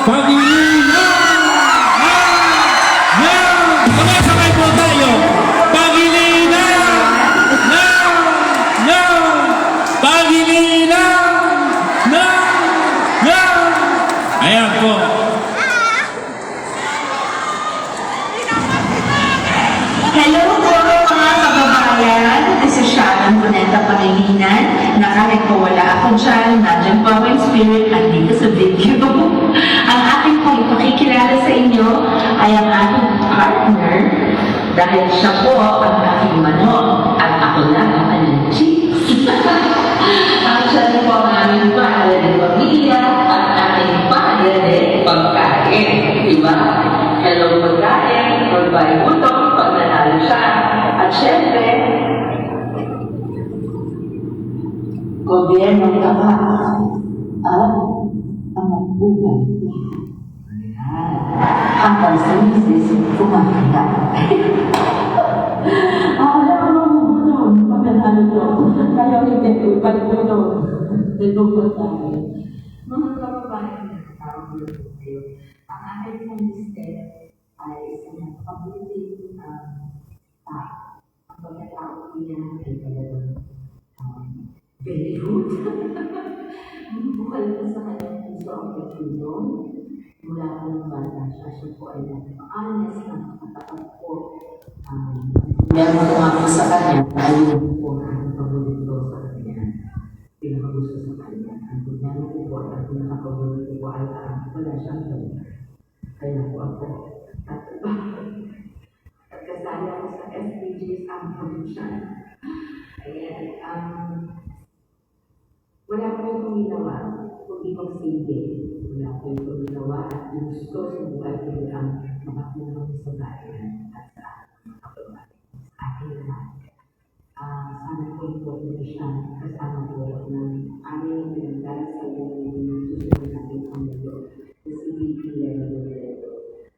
Pangilinan sabay po tayo. Pangilinan Pangilinan ayan po. Hello po mga kababayan. This is Sharon Boneta Pangilinan na kahit po wala ako dyan, nandiyan po ako in spirit andito sa video. Ang aking pong ipakikilala sa inyo ay ang aking partner dahil siya po ang aking manok at ako lang ang kanyang cheeks. Actually po ang aming padre ng pamilya at aking padre ng pagkain. Diba? Hello pagkain, goodbye utong pag nanalo siya. At syempre, gobyerno ka ba? At ang magbuhay. Hanggang sa misis, kumakita. Alam ko nung doon, pag nanalo to, kaya hindi, balik ko doon. Nagugol tayo. Mga kababayan, tawag ko kayo. Ang aking pong mistake ay isang napakabuting tao. Ang pagkatao niya ay talagang very good. Bukal ko sa kanyang puso ang pagtulong. Mula ko ng bata siya po ay honest na kapatapat ko. Meron ko ako sa kanya, ayun po ang paborito sa kanya. Pinakagusto sa kanya. Ang kunyari ko po at pinakapaborito ko ay wala siyang gawin. Kaya po ako. At kasali ako sa SPG's promotion. Ayan, wala ko yung ginawa kung di mag-saving. Wala ko yung ginawa at gusto sa buhay ko ang makakulong sa bayan at sa aking lahat. Sana po yung siya kasama po ng aming pinagdala sa buhay susunod natin ang mundo. Sa CBP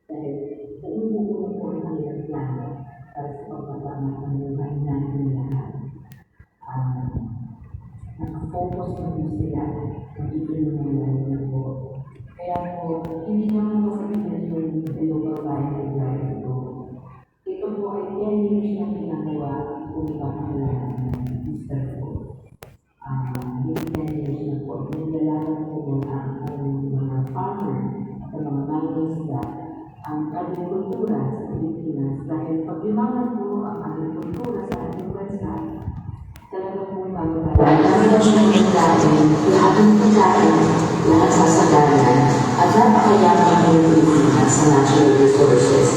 dahil umuupo po ang kanilang plano para sa pagpapama ng buhay natin lahat. Nakafocus na po sila ng ipinungalan na po. Kaya po, hindi naman po kami yung global life life ito. Ito po ay 10 years na ginagawa kung ipakakalaman ng Mr. Po. Yung 10 years na po, nilalaman po muna ang mga farmer at mga mangisda ang agrikultura sa Pilipinas dahil pag-imangan po ang agrikultura sa ating bansa, talaga po tayo lahat ng pagkain, lahat sasagalan, at napakayaman ng Pilipinas sa natural resources.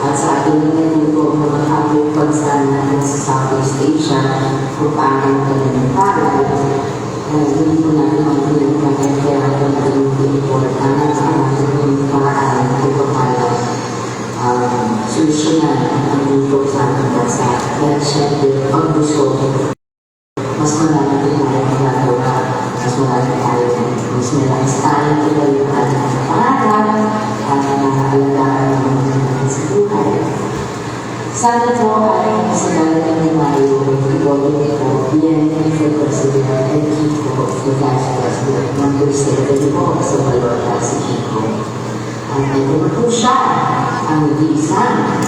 At sa ating nilagay po mga kapit bansa natin sa Southeast Asia, kung paano kanilang paral, hindi po natin magpinagkakit kaya ito natin important at sa ating paraan kung paano solusyonan ang mundo sa ating bansa. Kaya siyempre, pag-gusto, mas marami tayo magagawa, mas marami tayo mas nilakas tayo tuloy ang ating pangarap at alagaan ng mga sa buhay. Sana po ay sa dalagang ni Mario, ibobote ko, BNP for President and Kiko for Vice President, number 7 po sa Balota si Kiko. At ito po siya, ang isang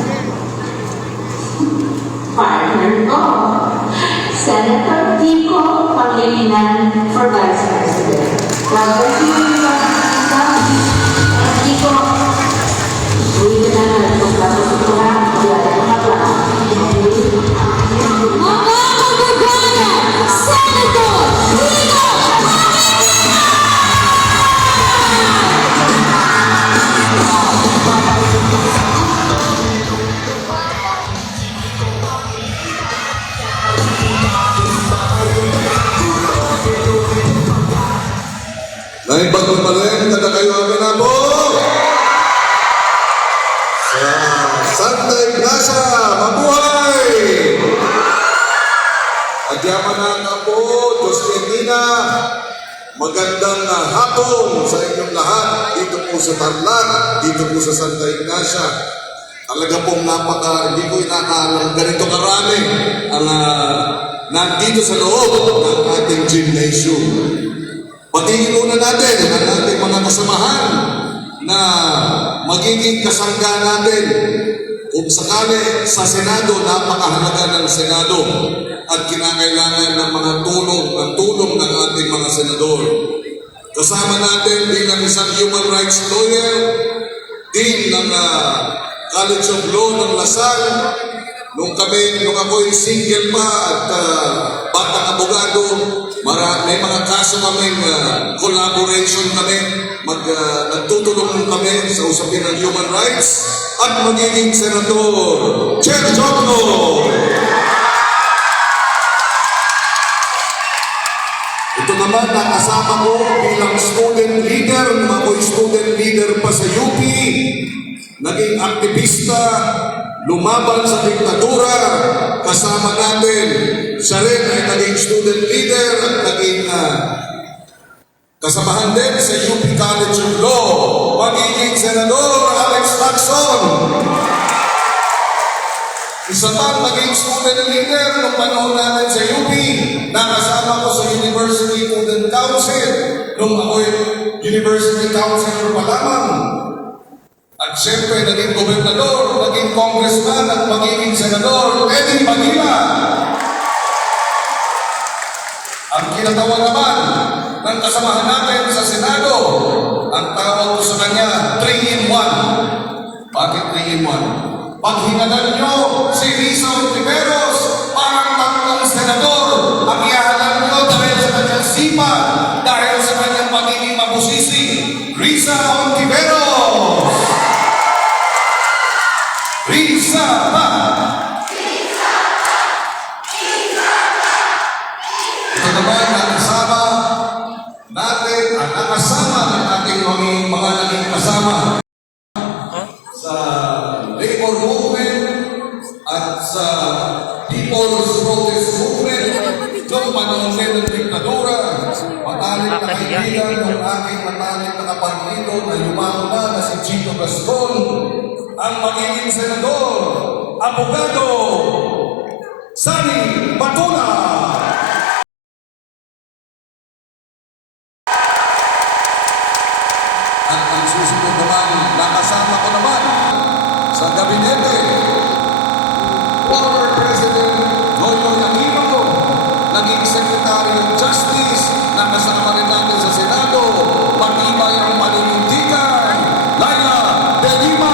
partner ko. Senator Kiko Pangilinan for Vice President. God bless you, Kiko. Uwi ka na kung tapos ito na, wala na mapala. Mga kababayan, Senator Kiko Naing bagong maling, kada kayo amin na po. Sa Santa Ignacia, mabuhay! Agyaman na po, Diyos Kendina, magandang hapon sa inyong lahat, dito po sa Tarlac, dito po sa Santa Ignacia. Talaga pong hindi ko inakaalang ganito karami ang nandito sa loob ng ating gymnasium. Patingin muna natin ang ating mga kasamahan na magiging kasangga natin. Kung sakali sa Senado, napakahalaga ng Senado at kinakailangan ng mga tulong ng ating mga senador. Kasama natin bilang isang human rights lawyer, din ng College of Law ng Lasal, nung ako'y single pa at batang abogado, may mga kaso kami, collaboration kami, nagtutulong kami sa usapin ng human rights at magiging senador, Chair Jokno. Ito naman ang kasama ko bilang student leader, nung ako'y student leader pa sa UP, naging aktivista, lumaban sa diktadura, kasama natin. Siya rin ay naging student leader at naging kasamahan din sa UP College of Law, magiging Senador Alex Lacson. Isa pang naging student leader nung panahon namin sa UP, nakasama ko sa University Student Council nung ako'y University Councilor pa lamang. At siyempre, naging gobernador, naging congressman at magiging senador, Eddie Manila. Ang kinatawa naman ng kasamahan natin sa Senado, ang tawag ko sa kanya, 3-in-1. Bakit 3-in-1? Pag hinalan nyo si Risa Ontiveros, parang tatlong senador, ang ihahalan nyo dahil sa kanyang sipa, dahil sa kanyang pagiging mabusisi, Risa Ontiveros! Risa pa! Ito naman ang kasama natin, ang nakasama ng ating mga naging kasama sa labor movement at sa people's protest movement noong panahon din ng diktadura. Matalik na kaibigan ng aking matalik na kapatid na yumaon na si Chito Gascon, ang magiging senador, abogado, Sani Batula. At ang susunod naman, nakasama ko naman sa gabinete, former President Noynoy Aquino, naging Secretary of Justice, nakasama rin natin sa Senado, matibay ang paninindigan, Laila De Lima.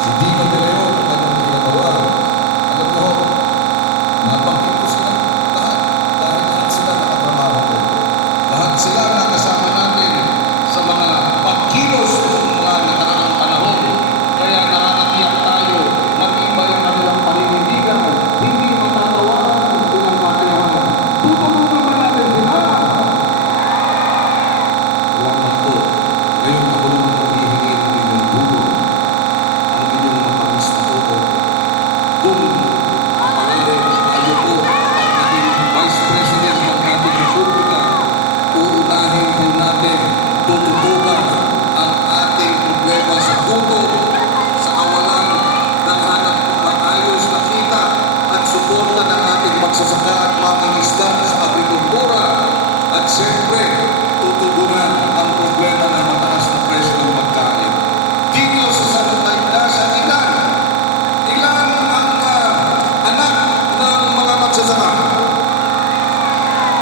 Si Dima De Leon, ang ginagawa. Alam mo, nabanggit ko sila lahat, dahil lahat sila nakatrabaho ko. Lahat sila nakasama natin sa mga pagkilos ng mga nakaraang panahon. Kaya nakakatiyak tayo, matibay ang kanilang paninindigan, hindi matatawaran ang pinangkakayahan. Tutulungan ba natin sila? Salamat po. Ngayon ako naman maghihingi ng inyong tulong. Ang inyong matamis na tulong. Kung palagi tayo po ang naging Vice President ng ating Republika, uunahin po natin tututukan ang ating problema sa gutom, sa kawalan ng hanap maayos na kita at suporta ng ating magsasaka at mangingisda sa agrikultura. At siyempre, tutugunan ang problema ng mataas na presyo ng pagkain. Dito sa Santa Ignacia, ilan ang anak ng mga magsasaka?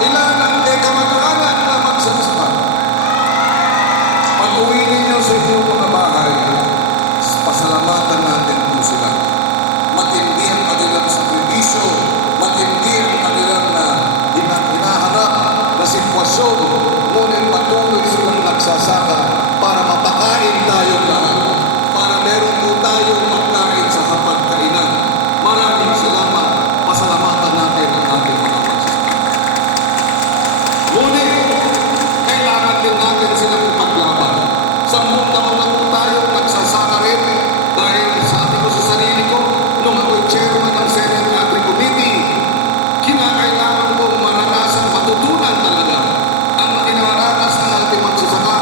Ilan ang kamag-anak na magsasaka? Pag-uwi ninyo sa inyong mga bahay, pasalamatan natin po sila. Matindi ang kanilang sakripisyo, matindi ang kanilang hinaharap na sitwasyon, ngunit patuloy silang nagsasaka para mapakain tayong lahat, para meron po tayong pagkain sa hapagkainan. Maraming salamat, pasalamatan natin ang ating mga magsasaka. Ngunit, kailangan din natin silang ipaglaban. 10 taon na po tayong nagsasaka rin dahil sabi ko sa sarili ko, nung ako'y chairman ng Senate Agri Committee, kinakailangan kong maranasan, matutunan talaga ang kinaranas ng ating magsasaka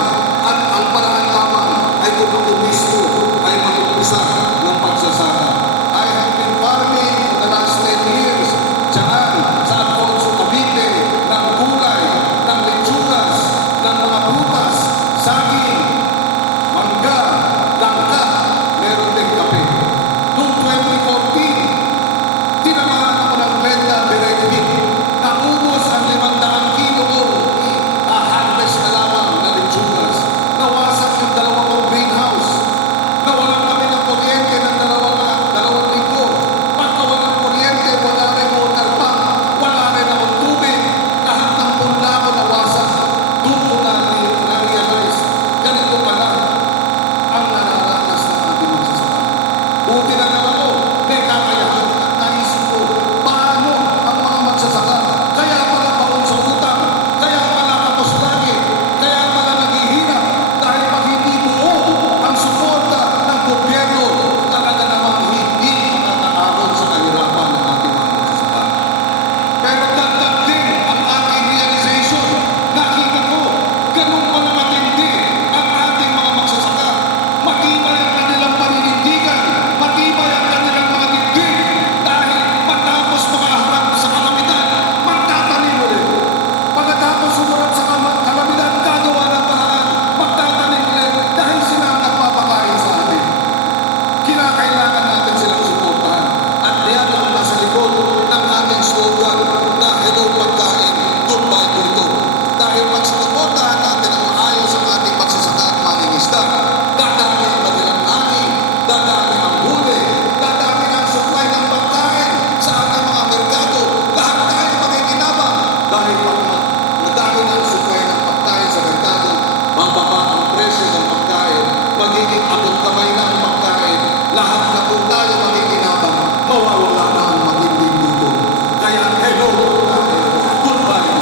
bababa ang presyo ng pagkain, magiging abot kamay na ang pagkain, lahat na po tayo makikinabang, mawawala na ang matinding gutom. Kaya hello pagkain, goodbye.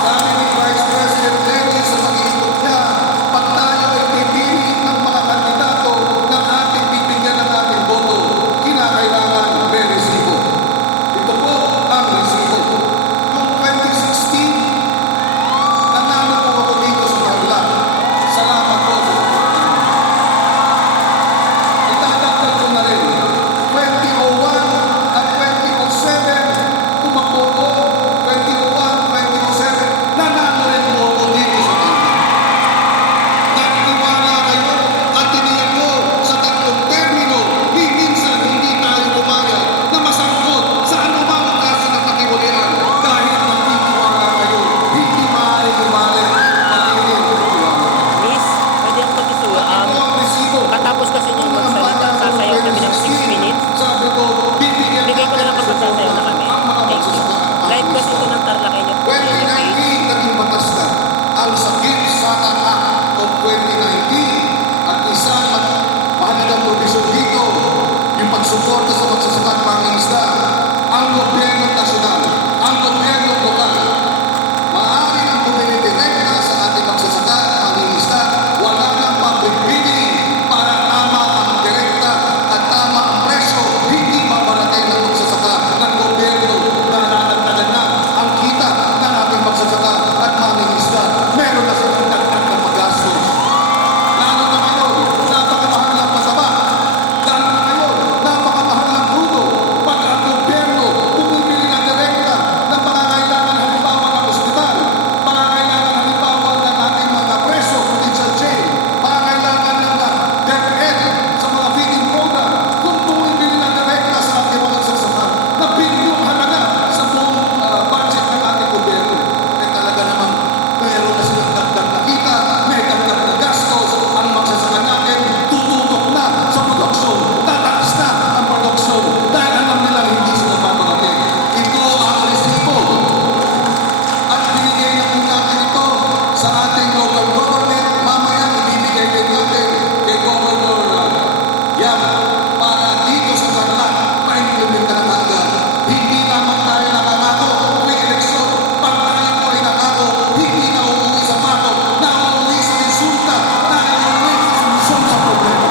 Sabi ni Vice President Lenny sa pag-iikot niya, pag tayo ay pipili ng mga kandidato na ating bibigyan ng ating boto, kinakailangan may resibo. Ito po ang resibo. Noong 2016, nanalo po ako dito sa Tarlac. Salamat po sa suporta niyo. Itadagdag ko na rin, 2001 at 2007, tumakbo ko, 2001, 2007, nanalo rin po ako dito sa Tarlac. Nagtiwala kayo at tiniyak mo sa tatlong termino, minsan hindi tayo pumayag na masangkot sa anumang klase ng katiwalian dahil nagtitiwala kayo, hindi maaaring umalik, pag-inig ng tiwala. Miss, pwede ako mag-isuyo. Ito ang resibo. Katapos kasi niyong magsalita, sasayaw kami ng 6 minutes. Sabi ko, bibigyan Bigay ko na lang kapag sasayaw na kami. ang mga Thank you. magsasaka. Live kasi ito ng Tarlac Inyo po. 2019, naging batas na ang Sakit Saka Act of 2019 at isang mahalagang provision dito, yung pagsuporta sa magsasaka at pangingisda, ang gobyerno nasyonal, ang gobyerno lokal, maaari ang bumili direkta sa ating magsasaka at pangingisda, wala nang public bidding para tama ang direkta at tama ang presyo, hindi babarating ng magsasaka ng gobyerno na nadadagdagan na ang kita ng ating magsasaka at mangingisda. Meron na silang dagdag na paggastos. Lalo na ngayon, napakamahal ng pasaba. Lalo na ngayon, napakamahal ng crudo. Pag ang gobyerno bumibili ng direkta ng pangangailangan halimbawa ng ospital, pangangailangan halimbawa ng ating mga preso, potential chain, pangangailangan ng DepEd sa mga feeding program, kung bumibili ng direkta sa ating mga magsasaka na bilyong halaga sa buong budget ng ating gobyerno, eh talaga namang meron na silang dagdag na kita, may dagdag na gastos, ang magsasaka natin tututok na sa produksyon, tataas na ang produksyon dahil alam nilang hindi sila babarating. Ito ang resibo at binigay na po natin ito sa ating local government. Mamaya ibibigay din natin kay Governor Yam para dito sa Tarlac ma-implementa na agad. Hindi lamang tayo nakangako tuwing eleksyon, pag tayo po ay nangako, hindi na uuwi sa pato, na uuwi sa resulta, na uuwi sa solusyon sa problema.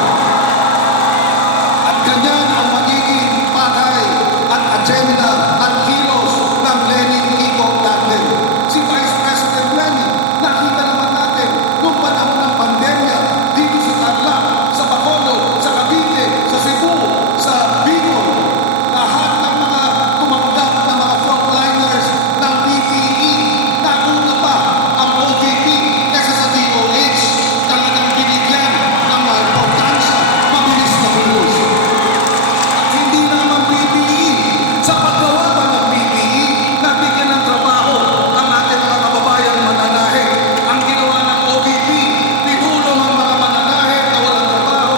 At ganyan ang magiging pakay at agenda at kilos ng Lenin Kiko Tandem. Si Vice President Lenin, nakita naman natin nung panahon ng pandemya dito sa Tarlac, sa Bacolod, sa Cavite, sa Cebu, sa Bicol, lahat ng mga tumanggap ng mga frontliners ng PPE, nauna pa ang OVP kaysa sa DOH, talagang binigyan ng importansya, mabilis na kilos. At hindi lamang PPE, sa paggawa pa ng PPE, nabigyan ng trabaho ang ating mga kababayang mananahe. Ang ginawa ng OVP, pinulong ang mga mananahe na walang trabaho.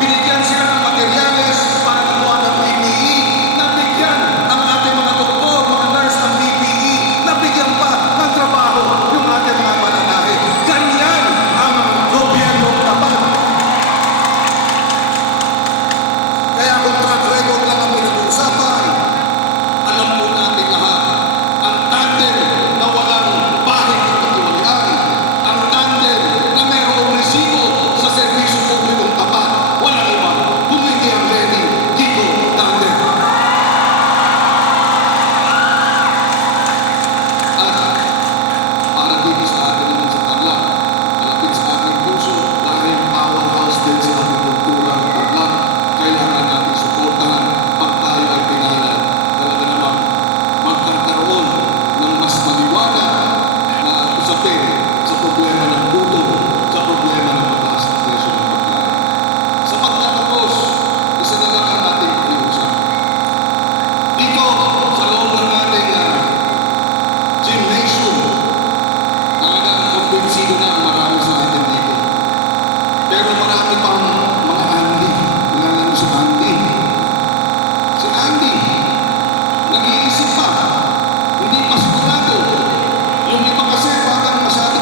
Binigyan sila ng materyales para gumawa ng PPE. Nabigyan ang ating mga doktor, mga nurse ng PPE. Nabigyan pa ng trabaho yung ating mga mananahe. Ganyan ang gobyernong tapat. Kaya kung track record lang ang pinag-uusapan, alam po natin lahat, ang tandem na walang bahid ng katiwalian, ang tandem na mayroong resibo sa serbisyo publikong tapat, walang iba, kung hindi ang Lenin Kiko Tandem. At para dito sa atin naman sa Tarlac, malapit sa ating puso dahil powerhouse din sa ating kultura ng Tarlac, kailangan natin suportahan pag tayo ay pinalad. Talaga naman magkakaroon ng mas maliwanag na usapin sa problema ng gutom, sa problema ng mataas na presyo ng pagkain. Sa pagtatapos, isa na lang ang ating pag-iusap. Dito, sa loob ng ating gymnasium, talagang kumbinsido na ang marami sa atin dito. Pero marami pang mga Andy. Kilala mo si Andy. Si Andy, nag-iisip pa. Hindi pa sigurado. Yung iba kasi parang masyado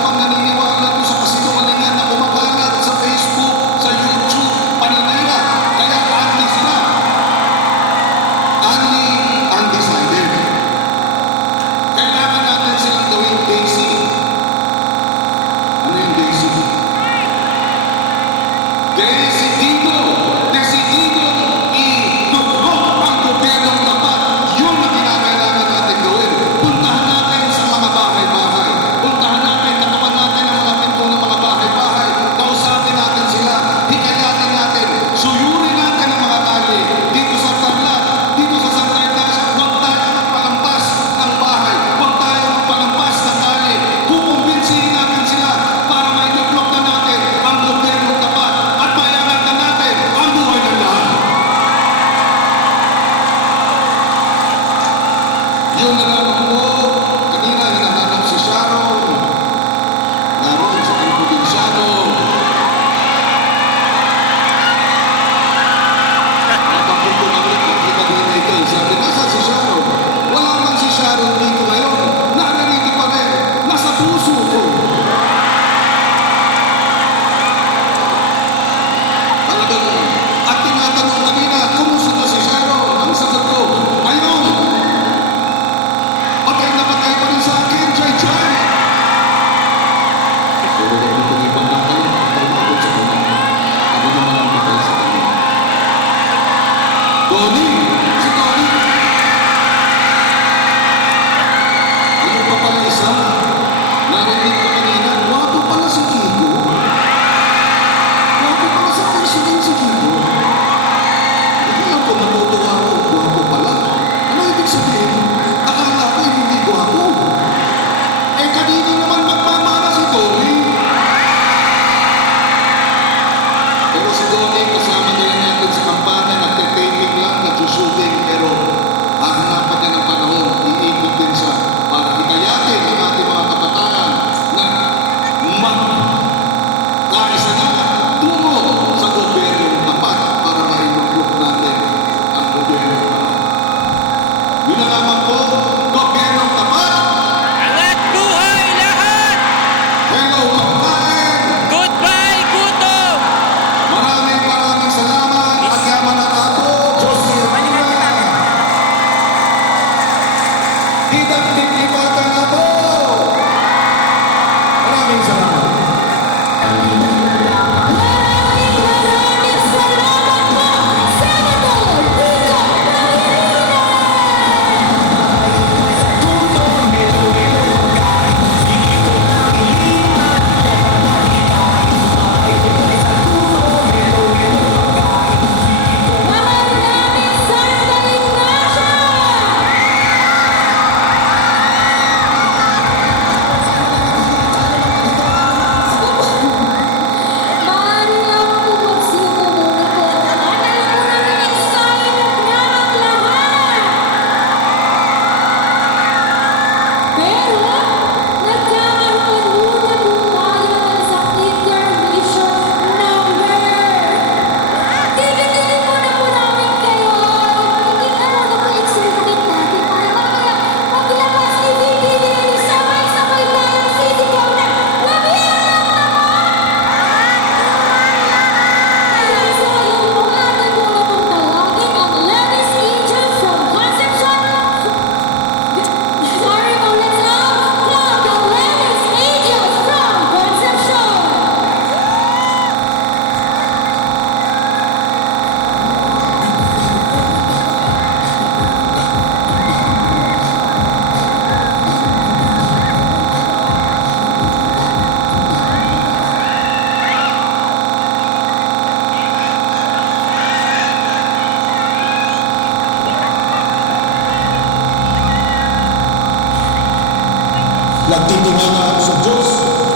Nagtitiwala ako sa Diyos,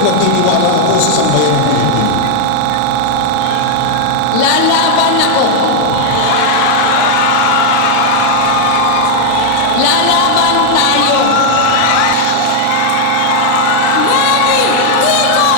nagtitiwala ako sa sambayan ng Pilipino. Lalaban ako. Lalaban tayo. Manny Kiko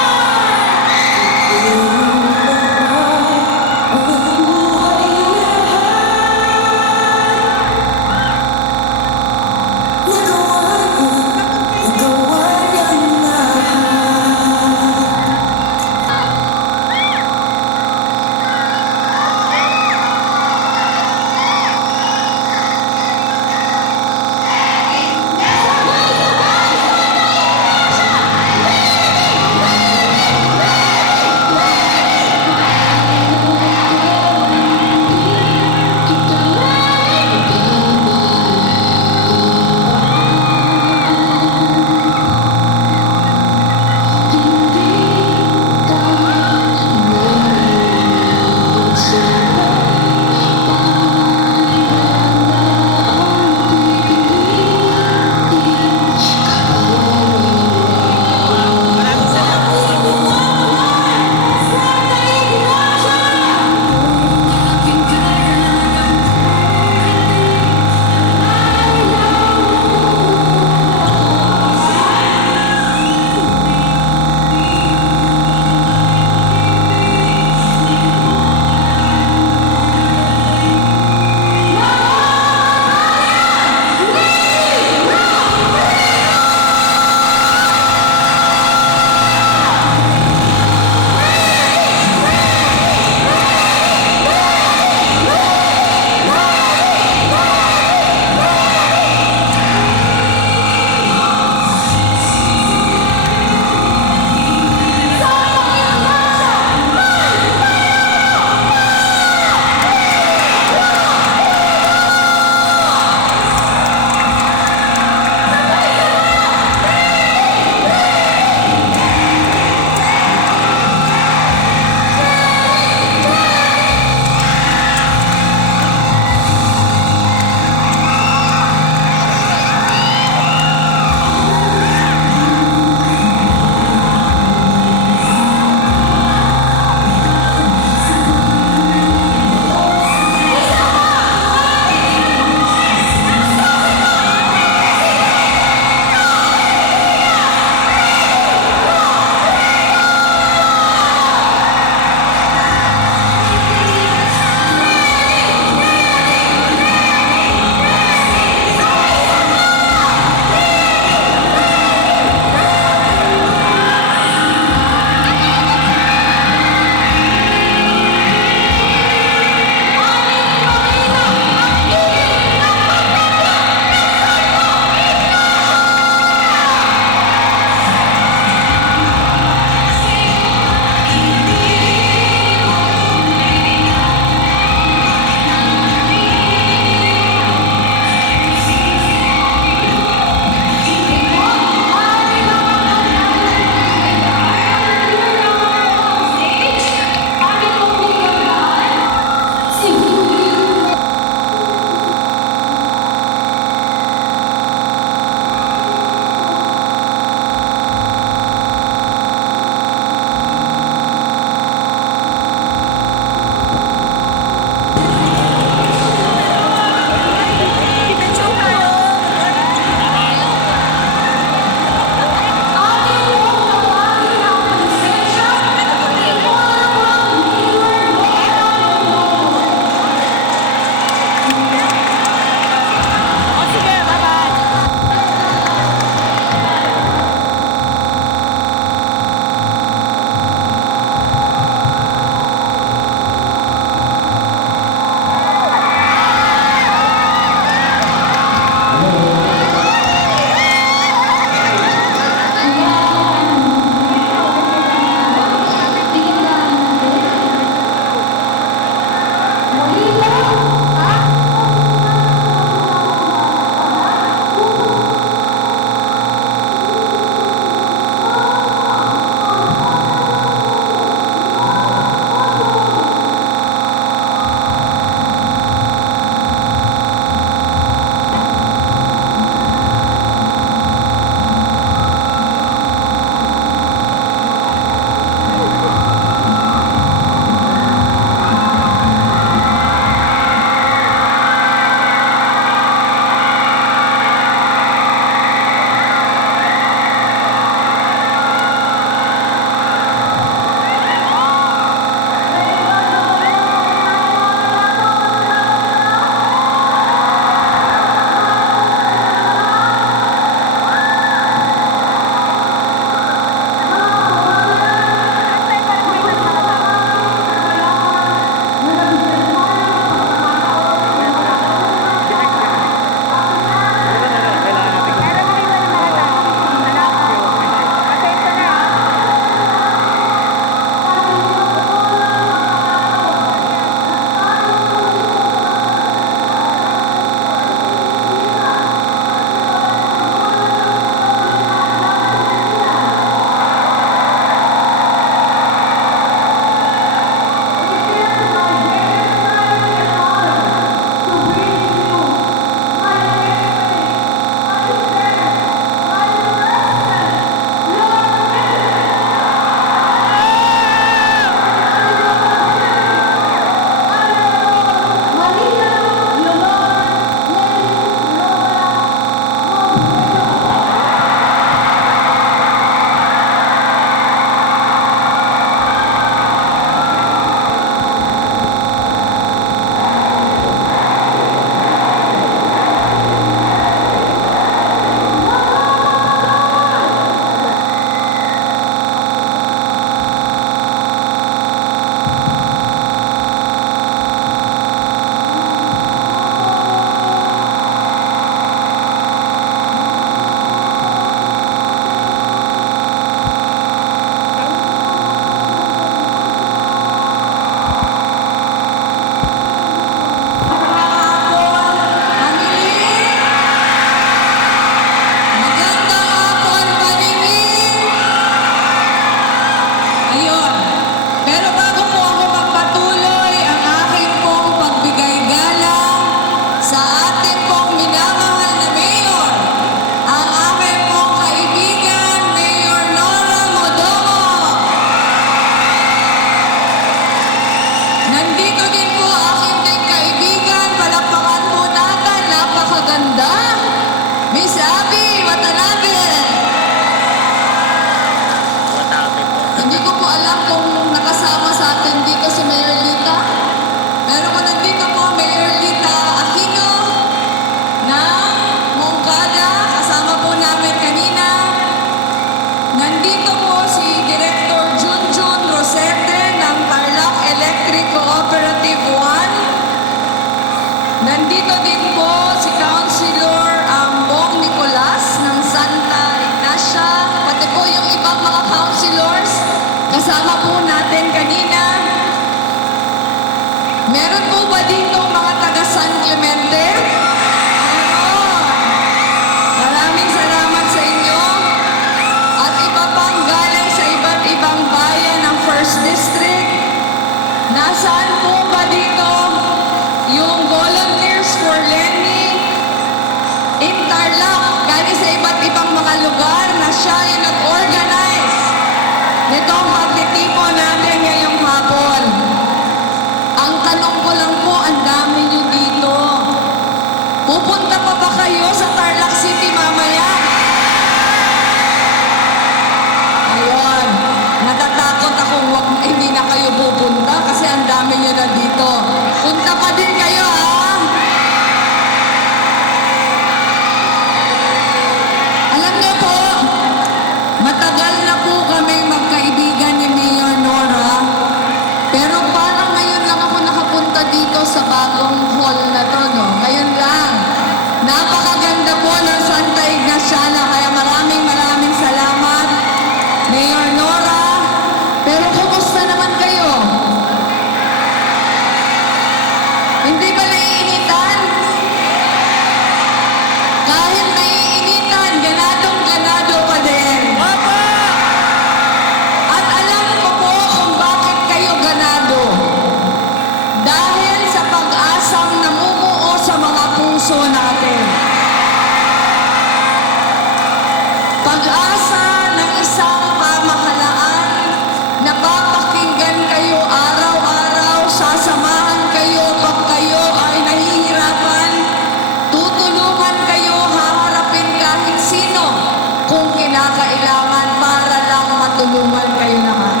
matulungan kayo lahat.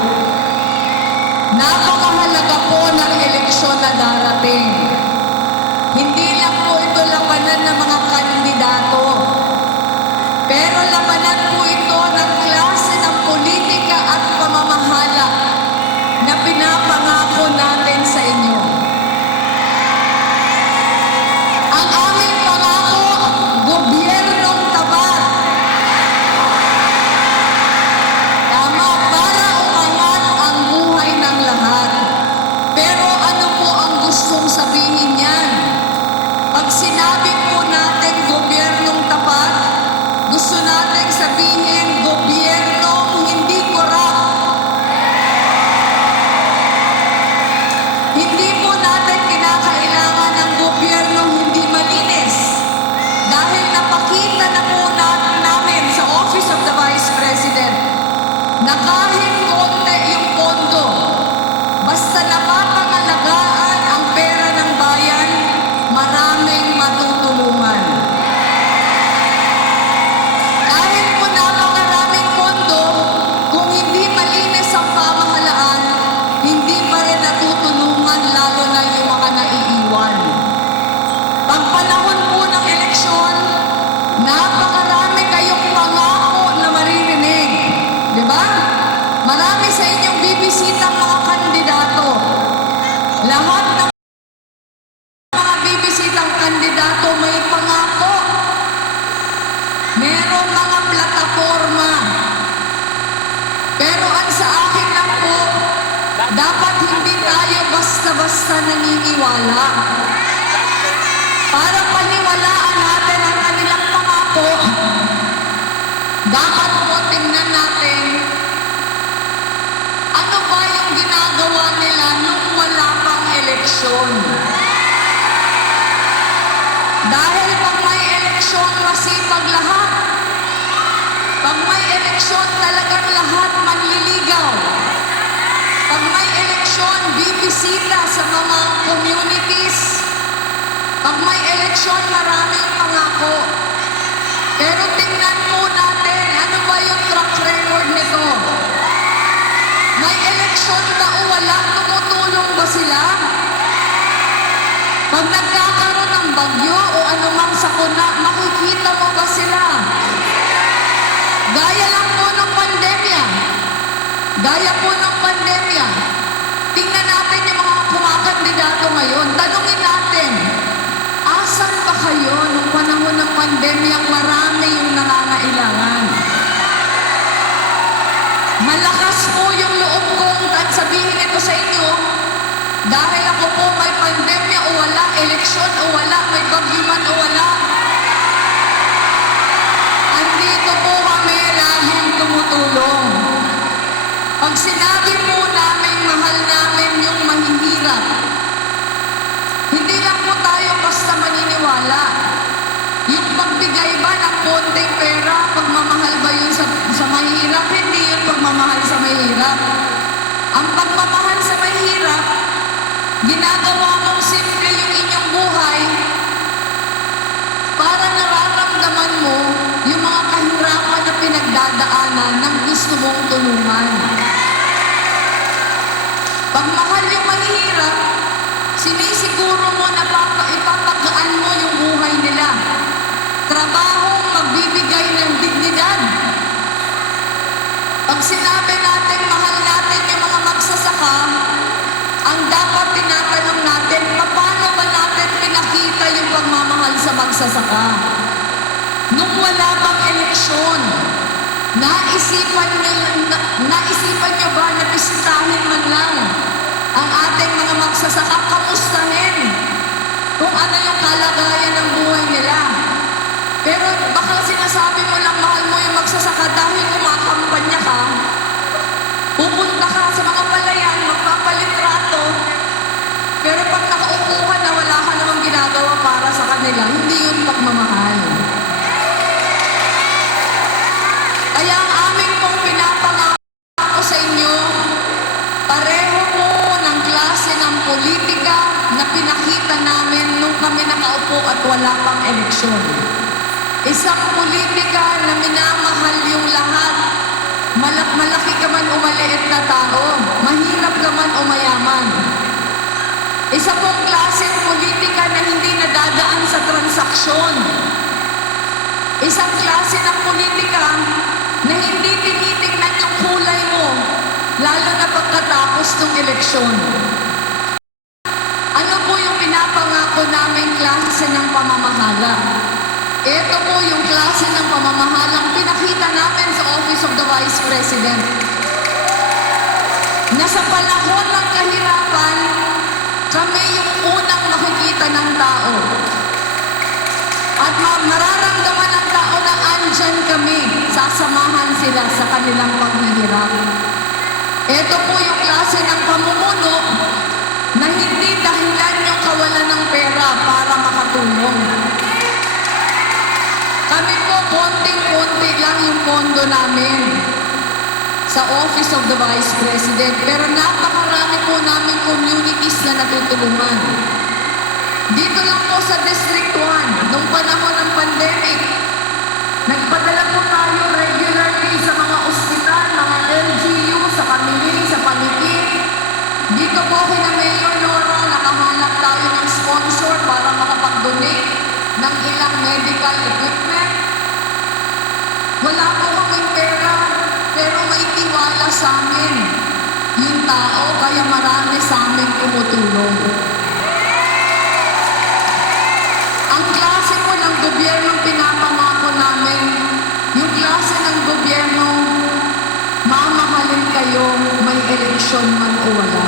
Napakahalaga po ng eleksyon na darating. Hindi lang po ito labanan ng mga kandidato, pero labanan po ito ng klase ng politika at pamamahala na pinapangako natin sa inyo. Ang aming pangako, gobyernong tapat. Tama, para umangat ang buhay ng lahat. Pero ano po ang gustong sabihin niyan? Pag sinabi po natin gobyernong tapat, gusto natin sabihin gobyernong hindi korap. Hindi po natin kinakailangan ng gobyernong hindi malinis. Dahil napakita na po namin sa Office of the Vice President na kahit konti yung pondo, basta napapangalagaan ang pera ng bayan, maraming matutulungan. Kahit po napakaraming pondo, kung hindi malinis ang pamahalaan, hindi pa rin natutulungan, lalo na yung mga naiiwan. Pag panahon po ng eleksyon, napakarami kayong pangako na maririnig. Di ba? Marami sa inyong bibisitang mga kandidato. Lahat ng mga bibisitang kandidato may pangako. Meron mga plataforma. Pero ang sa akin lang po, dapat hindi tayo basta-basta naniniwala. Para paniwalaan natin ang kanilang pangako, dapat po tingnan natin ano ba yung ginagawa nila nung wala pang eleksyon. Dahil pag may eleksyon, masipag lahat. Pag may eleksyon, talagang lahat manliligaw. Pag may eleksyon, bibisita sa mga communities. Pag may eleksyon, maraming pangako. Pero tingnan po natin, ano ba yung track record nito? May eleksyon ba o wala? Tumutulong ba sila? Pag nagkakaroon ng bagyo o anumang sakuna, makikita mo ba sila? Gaya lang po ng pandemya. Gaya po ng pandemya. Tingnan natin yung mga kumakandidato ngayon. Tanungin natin, asan ba kayo nung panahon ng pandemya marami yung nangangailangan? Malakas po yung loob kong sabihin ito sa inyo dahil ako po may pandemya o wala, eleksyon o wala, may bagyo man o wala. Andito po kami laging tumutulong. Pag sinabi po namin mahal namin yung mahihirap, hindi lang po tayo basta maniniwala. Yung pagbigay ba ng konting pera, pagmamahal ba yun sa mahirap? Hindi yun pagmamahal sa mahirap. Ang pagmamahal sa mahirap, ginagawa mong simple yung inyong buhay para nararamdaman mo yung mga kahirapan na pinagdadaanan ng gusto mong tulungan. Pag mahal yung mahirap, sinisiguro mo na ipapagaan mo yung buhay nila. Trabahong magbibigay ng dignidad. Pag sinabi natin, mahal natin yung mga magsasaka, ang dapat tinatanong natin, paano ba natin pinakita yung pagmamahal sa magsasaka? Nung wala pang eleksyon, naisipan nyo ba na bisitahin man lang ang ating mga magsasaka, kamustahin kung ano yung kalagayan ng buhay nila? Pero baka sinasabi mo lang mahal mo yung magsasaka dahil kumakampanya ka, pupunta ka sa mga palayan, magpapalitrato, pero pag nakaupo ka na wala ka namang ginagawa para sa kanila, hindi yun pagmamahal. Kaya ang amin pong pinapangako sa inyo, pareho po ng klase ng politika na pinakita namin nung kami nakaupo at wala pang eleksyon. Isang politika na minamahal yung lahat. Malaki ka man na tao, mahirap ka man o mayaman. Isa pong klaseng politika na hindi nadadaan sa transaksyon. Isang klase ng politika na hindi tinitingnan yung kulay mo, lalo na pagkatapos ng eleksyon. Ano po yung pinapangako naming klase ng pamamahala? Ito po yung klase ng pamamahalang pinakita namin sa Office of the Vice President. Na sa panahon ng kahirapan, kami yung unang makikita ng tao. At mararamdaman ng tao na andyan kami, sasamahan sila sa kanilang paghihirap. Ito po yung klase ng pamumuno na hindi dahilan yung kawalan ng pera para makatulong. Kami po, konting-konti lang yung pondo namin sa Office of the Vice President, pero napakarami po namin communities na natutulungan. Dito lang po sa District 1, nung panahon ng pandemic, nagpadala po tayo regularly sa mga ospital, mga LGU, sa Kamiling, sa Panikin. Dito po kina Mayor Nora, nakahanap tayo ng sponsor para makapag-donate ng ilang medical equipment. Wala po kaming pera, pero may tiwala sa amin yung tao, kaya marami sa amin tumutulong. Ang klase po ng gobyernong pinapangako namin, yung klase ng gobyerno, mamahalin kayo, may eleksyon man o wala.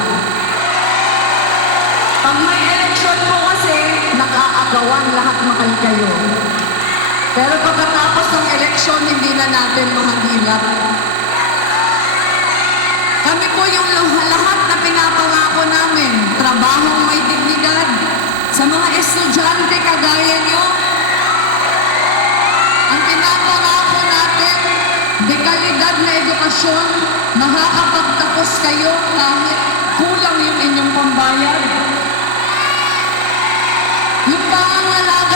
Pag may eleksyon po kasi, nakaagawan lahat mahal kayo. Pero pagkatapos ng eleksyon, hindi na natin mahagilap. Kami po yung lahat na pinapangako namin, trabahong may dignidad. Sa mga estudyante kagaya nyo, ang pinapangako natin, dekalidad na edukasyon, makakapagtapos kayo kahit kulang yung inyong pambayad. Yung pangangalaga